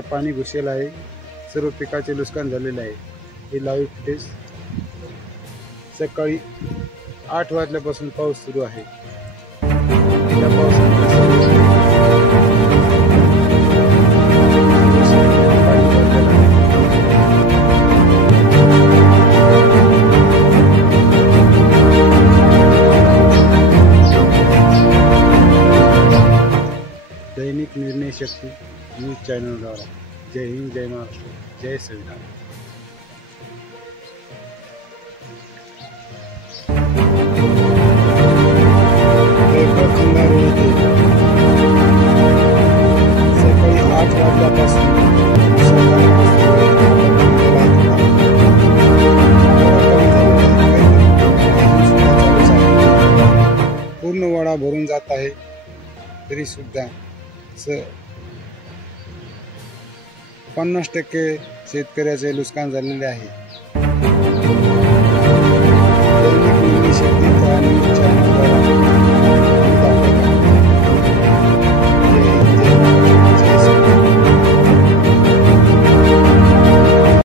अक्षरशः पाणी घुसलेलं आहे, सर्व पिकाचे नुकसान झालेले आहे। हे लाईव्ह फुटेज सकाळी 8 वाजल्यापासून पाऊस सुरू आहे। या दैनिक निर्णय शक्ति न्यूज चैनल द्वारा जय हिंद, जय महाराष्ट्र, जय संविधान। सकाळी 8 वाजल्यापासून पूर्ण वाडा भरून जात आहे, तरी सुद्धा 50% शेतकऱ्याचे नुकसान झालेले आहे।